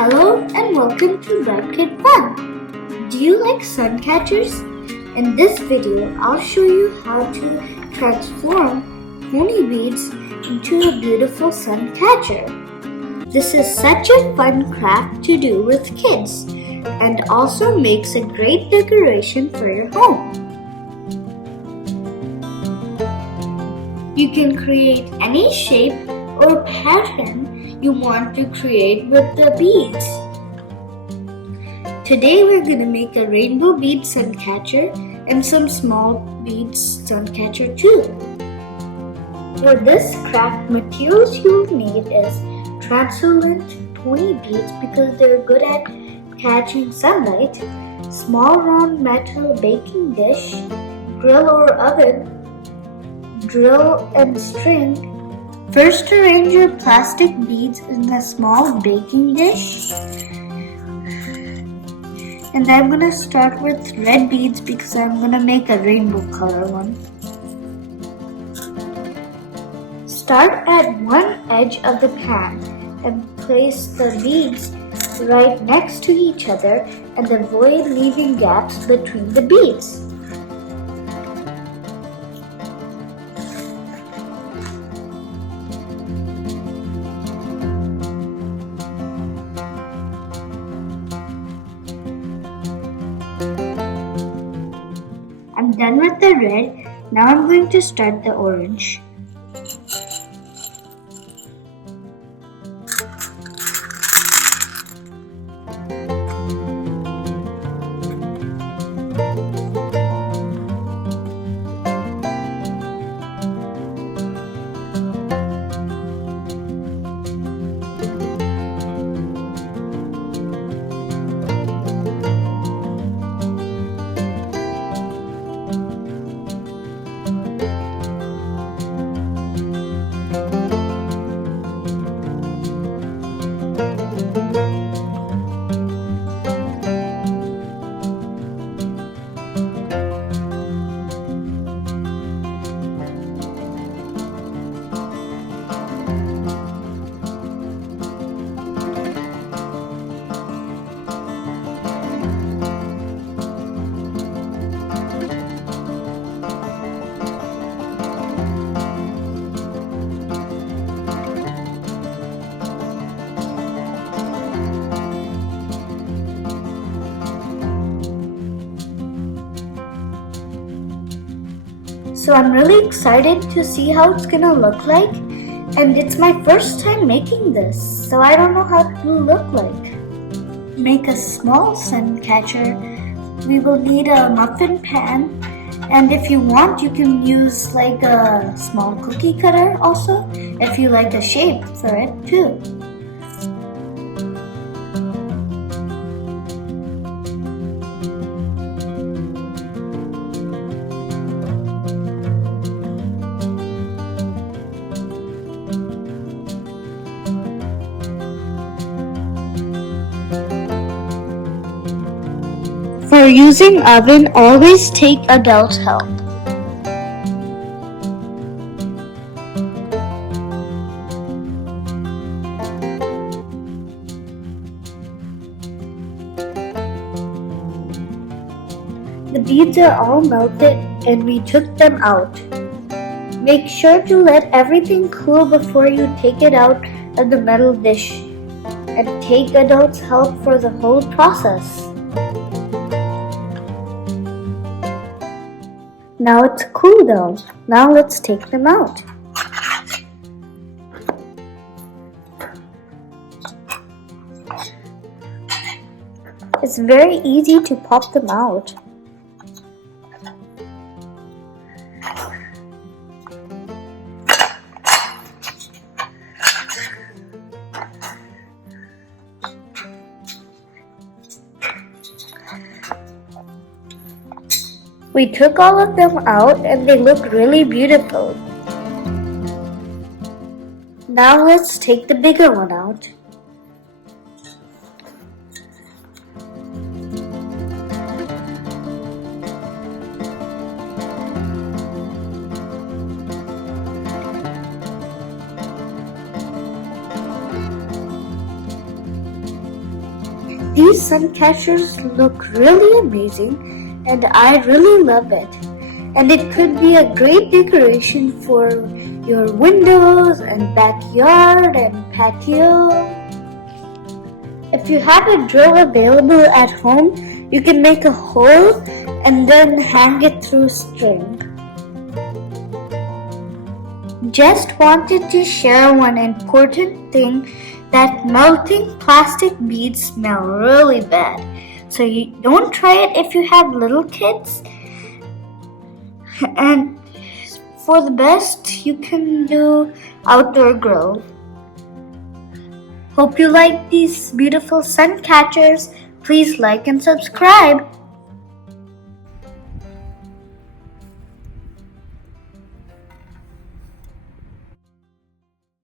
Hello and welcome to Bright Kid Fun. Do you like sun catchers? In this video, I'll show you how to transform honey beads into a beautiful sun catcher. This is such a fun craft to do with kids and also makes a great decoration for your home. You can create any shape or pattern you want to create with the beads. Today we're going to make a rainbow bead sun catcher and some small beads sun catcher too. For this craft, materials you'll need is translucent honey beads because they're good at catching sunlight, small round metal baking dish, grill or oven, drill and string. First, arrange your plastic beads in a small baking dish. And I'm going to start with red beads because I'm going to make a rainbow color one. Start at one edge of the pan and place the beads right next to each other and avoid leaving gaps between the beads. I'm done with the red. Now I'm going to start the orange. So I'm really excited to see how it's gonna look like, and it's my first time making this, so I don't know how it will look like. To make a small sun catcher, we will need a muffin pan, and if you want you can use like a small cookie cutter also, if you like a shape for it too. For using oven, always take adult help. The beads are all melted and we took them out. Make sure to let everything cool before you take it out of the metal dish and take adult's help for the whole process. Now it's cool down. Now let's take them out. It's very easy to pop them out. We took all of them out and they look really beautiful. Now let's take the bigger one out. these sun catchers look really amazing and I really love it. And it could be a great decoration for your windows and backyard and patio. If you have a drill available at home, you can make a hole and then hang it through string. Just wanted to share one important thing, that melting plastic beads smell really bad. So you don't try it if you have little kids. And for the best, you can do outdoor grill. Hope you like these beautiful sun catchers. Please like and subscribe.